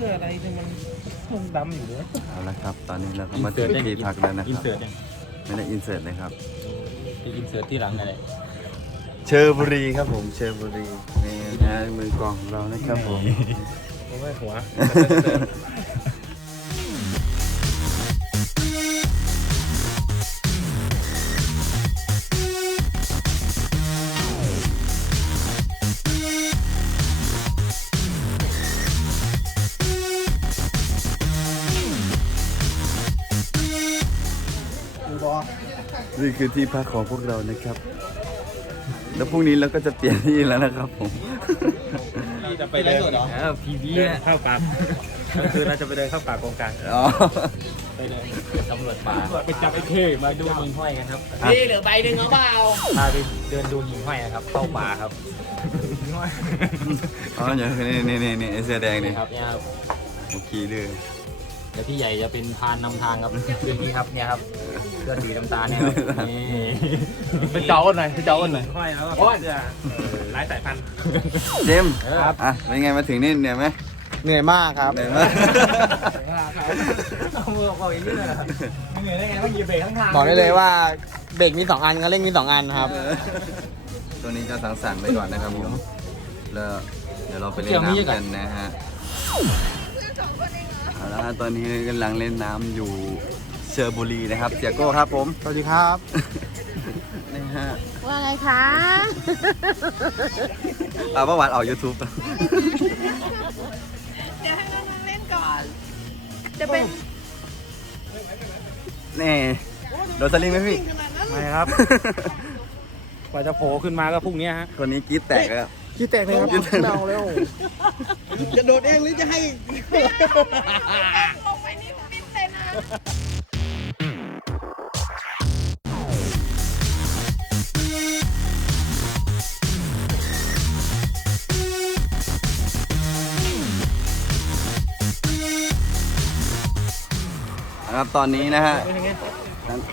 สื้ออะไรเนี่ยมันมันดำอยู่เลยเอาละครับ ตอนนี้เราก็มาถึงที่พักแล้วนะคอินรับเสิร์ตยังไม่ได้อินเสิร์ตเลยครับ ที่อินเสิร์ตที่หลังนั่นแหละเชอร์บุรีครับผม เชอร์บุรีนี่นะมือกลองของเรานะครับผมเพราะว่าหัว นี่คือที่พักของพวกเรานะครับ แล้วพรุ่งนี้เราก็จะเปลี่ยนที่แล้วนะครับผมที่จะไปเดินเออพีบีเดินเข้าป่าก็คือเราจะไปเดินเข้าป่าโครงการอ๋อ ไปเดินสำรวจป่าไปจับไอ้เคมาดูหิ่งห้อยกันครับนี่เหลือใบหนึ่งเอาเปล่าพาไปเดินดูหิ่งห้อยนะครับ เข้าป่าครับอ๋ออย่างนี้นี่นี่นี่ไอ้เสื้อแดงนี่ครับเนี่ยครับโอเคเลยแล้วพี่ใหญ่จะเป็นพานนำทางครับเรื่องนี้ครับเนี่ยครับเสื้อสีน้ำตาลเนี่ยครับนี่เป็นเจ้าอ้นหน่อยเป็นเจ้าอ้นหน่อยค่อยแล้วก็จะหลายสายพันธุ์ เจมส์อะเป็นไงมาถึงนี่เหนื่อยไหมเหนื่อยมากครับ เหนื่อยมากเอามือบอกอย่างนี้เลยไม่เหนื่อยได้ไงต้องเหยียบเบรกทั้งทางบอกได้เลยว่าเบรกมีสองอันคันเร่งมีสองอันครับ ตัวนี้จะสังสรรค์ไปก่อนนะครับผมแล้วเดี๋ยวเราไปเล่นน้ำกันนะฮะเอาละฮะตอนนี้กำลังเล่นน้ำอยู่ เชอร์บุรีนะครับ เสียโก้ครับผม สวัสดีครับนะฮะว่าไงคะเอาประวัติออก YouTube เดี๋ยวให้น้องๆเล่นก่อน จะเป็นแน่โดนสลิงไหมพี่ ขนาดนั้นไม่ครับ กว่าจะโผล่ขึ้นมาก็พรุ่งนี้ฮะคนนี้กรีดแตกแล้วคิดแต่เลยครับคิดแต่เมาเร็วจะโดดเองหรือจะให้ ลงไปนี่ปิ้นเลยนะ นะครับตอนนี้นะฮะ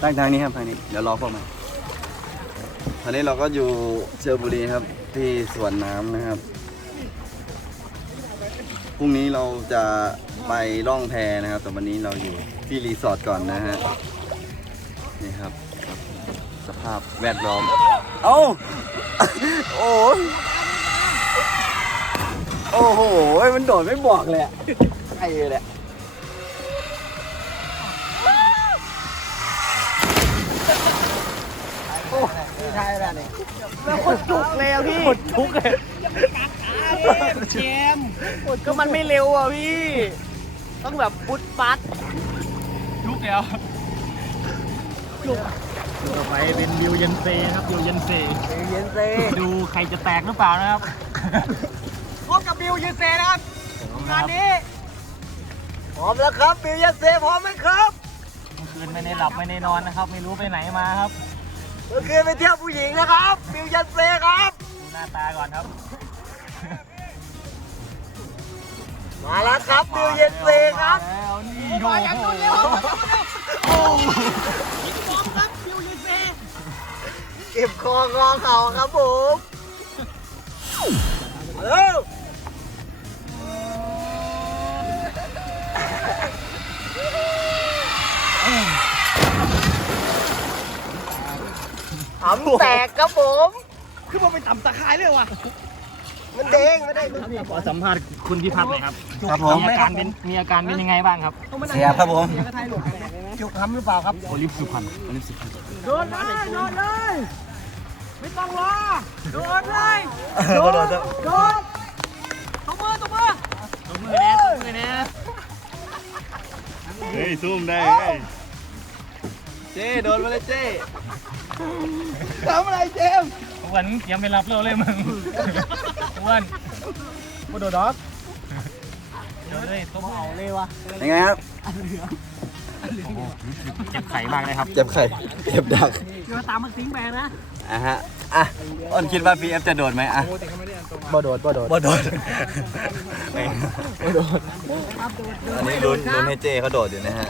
ตั้งทางนี้ครับทางนี้เดี๋ยวรอพวกมันตอนนี้เราก็อยู่เชอร์บุรีครับที่สวนน้ำนะครับพรุ่งนี้เราจะไปล่องแพนะครับแต่วันนี้เราอยู่ที่รีสอร์ทก่อนนะฮะนี่ครับ สภาพแวดล้อม เอ้าโอ้โอ้โหมันโดดไม่บอกเลยอะไอ้เลย ใช่แล้วนี่แล้วคนจุกเลยอะพี่หมดทุกเลยเจมก็มันไม่เร็วอะพี่ ต้องแบบปุ๊ดปัดทุกเดียวต่อไปเป็นวิวเย็นเซครับวิวเย็นเซเย็นเซดูใครจะแตกหรือเปล่านะครับ พบกับบิวเย็นเซนะครับงานนี้พร้อมแล้วครับบิวเย็นเซพร้อมไหมครับ เมื่อคืนไม่ได้หลับไม่ได้นอนนะครับ ไม่รู้ไปไหนมาครับเมื่อคืนไปเที่ยวผู้หญิงนะครับบิวเย็นเซครับ ดูหน้าตาก่อนครับ มาแล้วครับบิวเย็นเซครับแล้วนี่โอ้โหเก็บคองอเข่าครับผม มาเร็วำแตกครับผม คือมันไปต่ำตะคายเลยว่ะมันเด้งไม่ได้มันขอสัมภาษณ์คุณพิพัฒน์หน่อยครับครับผมมีอาการเป็นมีอาการเป็นยังไงบ้างครับเสียครับผมจุกหำหรือเปล่าครับโอลิฟสุพรรณอันนี้สิครับโดนเลยโดนเลยไม่ต้องรอโดนเลยโดนโดนโดนตบมือตบมือตบมือแน่ตบมือแน่เฮ้ยซูมได้เจ้โดนมาเลยเจ้ ทำอะไรเจมส์วันยังไม่รับเราเลยมึงวันกูโดดดอกเดี๋ยวเลยต้องเอาเลยวะยังไงครับเจ็บไข่มากเลยครับ เจ็บไข่เจ็บดักเดี๋ยวตามมันสิงแปนะอะฮะอะอ้นคิดว่า PF จะโดดไหมอะบ่โดดบ่โดดบ่โดดบ่โดดอันนี้ลุ้นลุ้นให้เจ้เขาโดดอยู่นะฮะ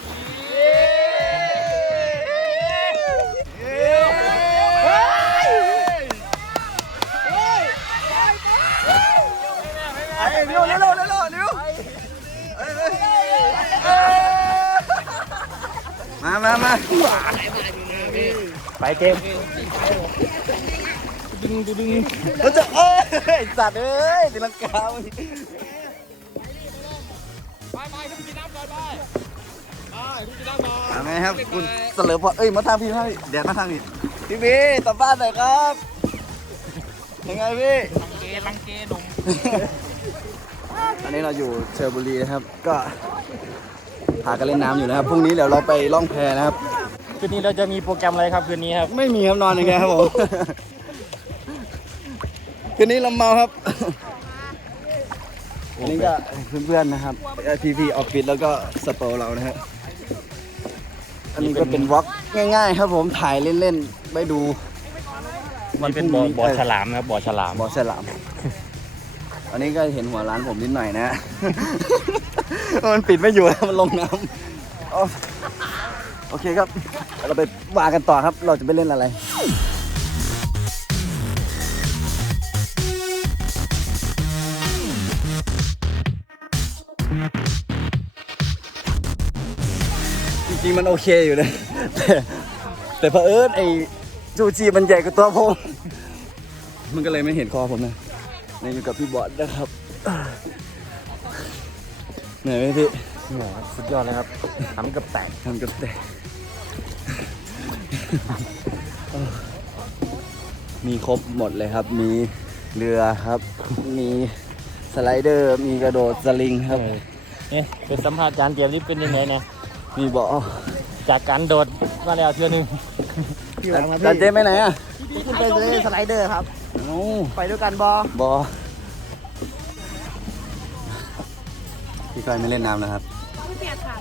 เกมดึงดึงเราจะเอ้ยสัตว์เอ้ยตีลังกาวันนี้ทำไงครับคุณเสลอพอเอ้ยมาทางพี่ให้แดดมาทางนี้พี่บีสัมภาษณ์หน่อยครับยังไงพี่ลังเกลังเกหนุ่มอันนี้เราอยู่เชอร์บุรีนะครับ ก็พากันเล่นน้ำอยู่นะครับพรุ่งนี้เดี๋ยวเราไปล่องแพนะครับ คืนนี้เราจะมีโปรแกรมอะไรครับคืนนี้ครับ ไม่มีครับนอนอย่างเงี้ยครับผม คืนนี้เราเมาครับ อันนี้ก็เพื่อนๆนะครับพีพีออฟฟิศแล้วก็สโตร์เรานะฮะอันนี้ก็เป็นวอล์กง่ายๆ ครับผมถ่ายเล่นๆไปดูมันเป็นบ่อบ่อฉลามครับบ่อฉลามบ่อฉลาม อันนี้ก็เห็นหัวร้านผมนิดหน่อยนะ มันปิดไม่อยู่แล้วมันลงน้ำอ๋อ โอเคครับ เราไปว่ากันต่อครับ เราจะไปเล่นอะไร จริงๆ มันโอเคอยู่นะ แต่แต่เผอิญไอ้จูจีมันใหญ่กว่าตัวผม มันก็เลยไม่เห็นคอผมนะนี่อยู่กับพี่บอสนะครับ เหนื่อยไหมพี่เนี่ยสุดยอดเลยครับทำกับแตกทำกับแต่ มีครบหมดเลยครับ มีเรือครับ มีสไลเดอร์ มีกระโดดสลิงครับ เนี่ยเป็นสัมภาษณ์จานเจียมนี่เป็นยังไงนะมีเบาะจากการโดดมาแล้วเทือหนึงพี่หวังมาจานเจพี่ไปไหนอะขึ้นไปเลยสไลเดอร์ครับเอ้าไปด้วยกันบอบอพี่ก้อยไม่เล่นน้ำนะครับเปียกค่ะ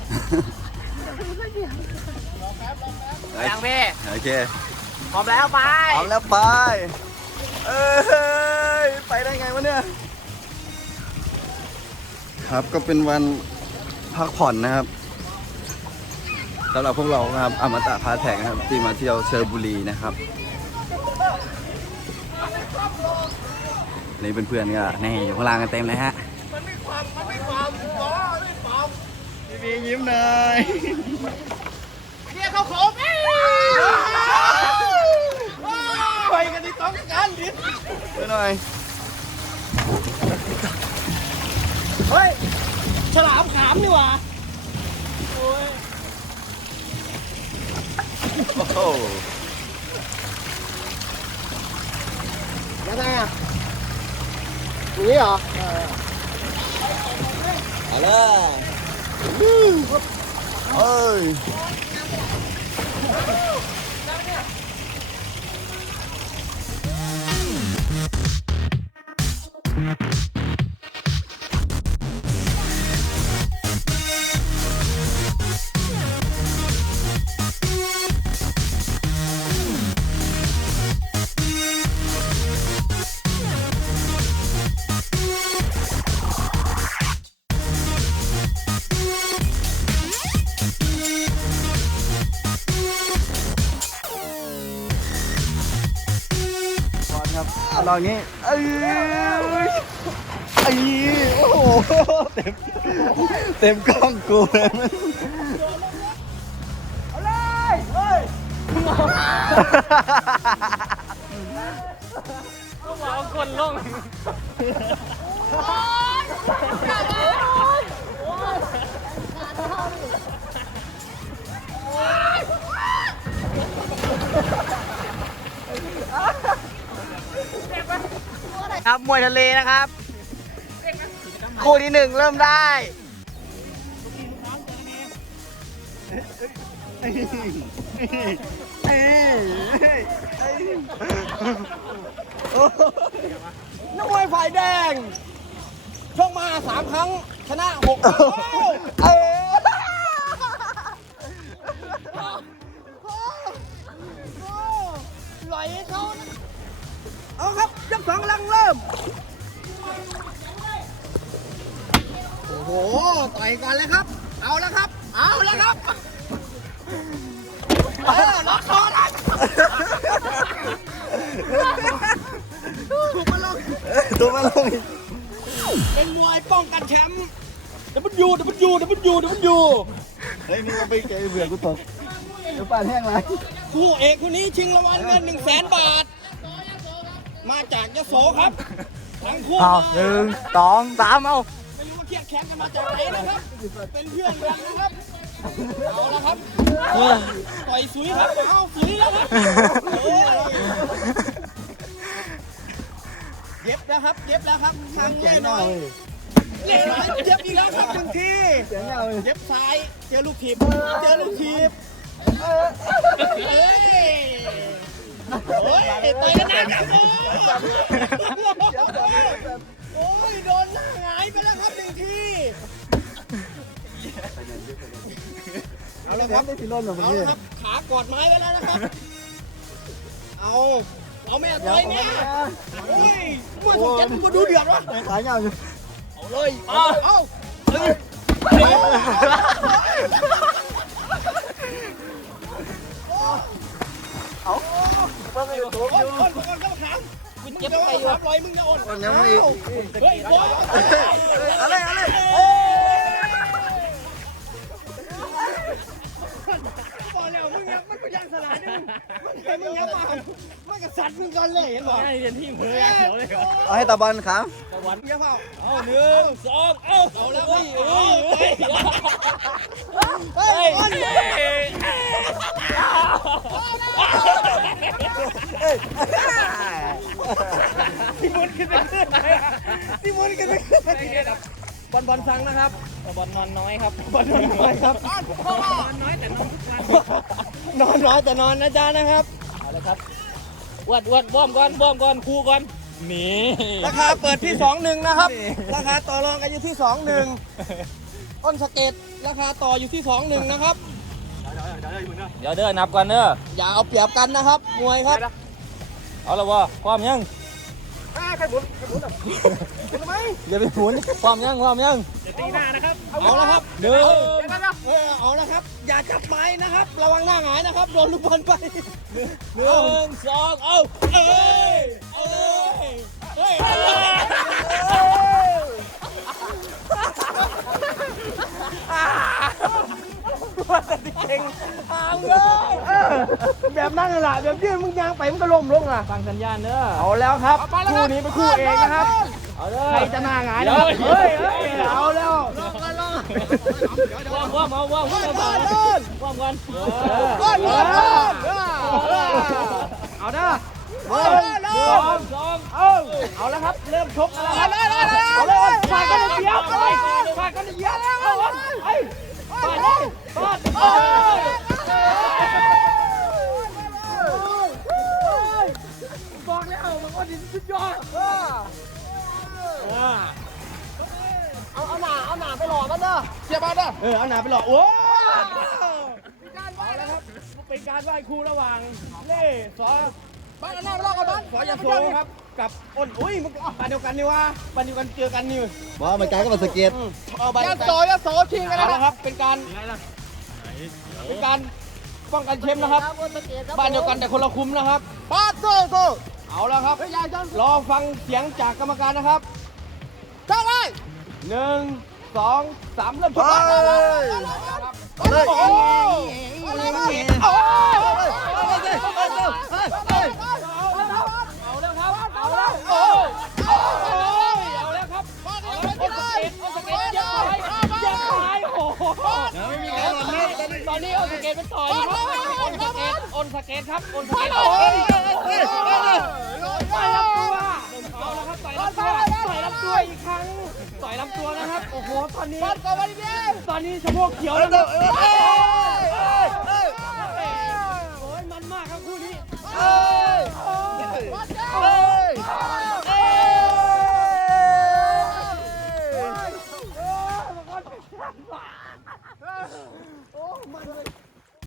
ยังพี่ โอเค พร้อมแล้วไปพร้อมแล้วไป เอ้ย ไปได้ไงวะเนี่ย ครับก็เป็นวันพักผ่อนนะครับสำหรับพวกเราครับอมตะพาแท็กนะครับ ที่มาเที่ยวเชอร์บุรีนะครับนี่เพื่อนๆก็นี่อยู่ข้างล่างกันเต็มเลยฮะพี่บียิ้มหน่อยเนี่ย เขาโคมไปกันที่ต้องกันดิไปหน่อย เฮ้ย ฉลามขามนี่หว่าโอ้โหยังไงอะอย่างนี้เหรอเอาเลยเอ้ย ครับเอางนี้เอ้ยไอ้โอ้โหเต็มเต็มกล้องกูเลยมันเองคนลงครับ มวยทะเลนะครับ คู่ที่หนึ่งเริ่มได้นักมวยฝ่ายแดงชกมาสามครั้ง ชนะหกครั้งเอ้ยปล่อยให้เขานะ เอาครับยกสองกำลังเริ่มต่อยก่อนเลยครับ เอาแล้วครับ เอาแล้วครับ เออล็อกคอแล้วถูกมาลงตัวมาลงอีกเป็นมวยป้องกันแชมป์ W W W W เฮ้ยนี่ว่าไปเจอเบื่อกูตกเดี๋ยวปานแห้งไร คู่เอกคนนี้ชิงรางวัลเงิน1 0 0 0 0แสนบาท มาจากยโสครับทั้งคู่เอาหนึ่งสองสามเอาไม่รู้ว่าเครียดแค้นกันมาจากไหนนะครับ เป็นเพื่อนกันนะครับเอาละครับต่อยสุยครับเอาสุยแล้วครับโอ้ยเย็บแล้วครับเย็บแล้วครับทางแน่นอนเย็บซ้ายเย็บอีกแล้วครับหนึ่งทีเสียงเงาเลยเย็บซ้ายเจอลูกถีบเจอลูกถีบเฮ้ย โอ้ยต่อยกันนะครับโอ้ยโอ้ยโดนหน้าหงายไปแล้วครับหนึ่งทีเอาละครับได้ที่ร่นหรอเอาละครับ ขากอดไม้ไว้แล้วนะครับ เอาเอาแม่ต่อยแม่โอ้ยมวยสองเจ็ดมันดูเดือดวะสายเงาอยู่เอาเลยเอาเอาเฮ้ย เอาเอาไปโอนโอนโอนเข้าขังคุณเจ็บไปอยู่ลอยมึงนะอ่อนยังไม่อีกเฮ้ยบอลอะไรอะไร มันก็ยังสลายนึงมึงมึงยังมามันกษัตริย์มึงก่อนเลยเห็นบ่ให้เรียนที่มือเลยเหรอเอาให้ตาบอลครับตะวันเงี้ยเปล่าเอาหนึ่งสองเอาเอาแล้วเฮ้ยเฮ้เฮ้ยเฮ้ยเฮ้ยเฮ้ยที่มุนขึ้นไปขึ้นที่มุนขึ้นไปขึ้น บอลบอลฟังนะครับบอลนอนน้อยครับบอลนอนน้อยครับนอนน้อยแต่นอนทุกวันนอนน้อยแต่นอนนะจ๊ะนะครับเอาเลยครับอ้วนอ้วนบ้อมก่อนบ้อมก่อนครูก่อนนี่ราคาเปิดที่สองหนึ่งนะครับ ราคาต่อรองกันอยู่ที่สองหนึ่งต้นสเก็ตราคาต่ออยู่ที่สองหนึ่งนะครับเดี๋ยวเด้อนับก่อนเด้ออย่าเอาเปรียบกันนะครับมวยครับ เอาละวะความยัง ใครหมุนใครหมุนอะหมุนทำไมอย่าไปหมุนความยังความยังเอาละครับหนึ่งเออเอาละครับ อย่าจับไม้นะครับ ระวังหน้าหงายนะครับ โดนลูกบอลไปหนึ่งสองเอาเอ้ยเอ้ยเฮ้ย แบบนั้นแหละแบบยืนมึงยางไปมึงก็ล้มลงอะฟังสัญญาณเด้อเอาแล้วครับคู่นี้เป็นคู่เอกนะครับเอาเด้อใครจะหน้าหงายนะครับเดี๋ยวเฮ้ยเฮ้ยเอาแล้วว่ามว่ามเอาว่ามว่ามว่ามว่ามกันก้อนก้อนก้อนเอาเด้อสองสองเอาเอาแล้วครับ เริ่มชกกันแล้วครับเอาเลยฟาดกันเดียวไปฟาดกันเดียวแล้วเอาไอ้ฟาดเลยฟาดเอ้ย บอกแล้วมันก็ดินสุดยอดเอาเอาหนาเอาหนาไปหล่อมันเด้อเสียบอลเด้อเออเอาหนาไปหล่อโอ้เอาแล้วครับเป็นการไหว้ครูระหว่างเล่สอบ้านหน้าไปรอกันบ้านขอยาโซครับ กับอ้นอุ้ยมันบ้านเดียวกันนี่วะบ้านเดียวกันเจอกันนี่ว่ามันกลายก็มาสเก็ตยาโซยาโซชิงกันนะครับเป็นการเป็นการป้องกันแชมป์นะครับ บ้านเดียวกันแต่คนละคุ้มนะครับป้าโซโซเอาแล้วครับรอฟังเสียงจากกรรมการนะครับจ้าเลยหนึ่งสองสามเริ่มชกไปเลยโอ้ย โอ้ยเอา เอาแล้วครับเอาแล้วโอ้สเก็ตโอ้สเก็ตยัดซ้ายยัดซ้ายโอ้โหไม่มีการหลังตอนนี้โอ้สเก็ตเป็นต่อยอยู่ครับโอ้สเก็ตโอ้สเก็ตครับโอ้สเก็ตโอ้ยโอ้ยโอ้ยต่อยลำตัวเอาแล้วครับต่อยลำตัวต่อยลำตัวอีกครั้งต่อยลำตัวนะครับโอ้โหตอนนี้ตอนนี้ชมพูเขียวแล้วครับโอ้ยมันมากครับคู่นี้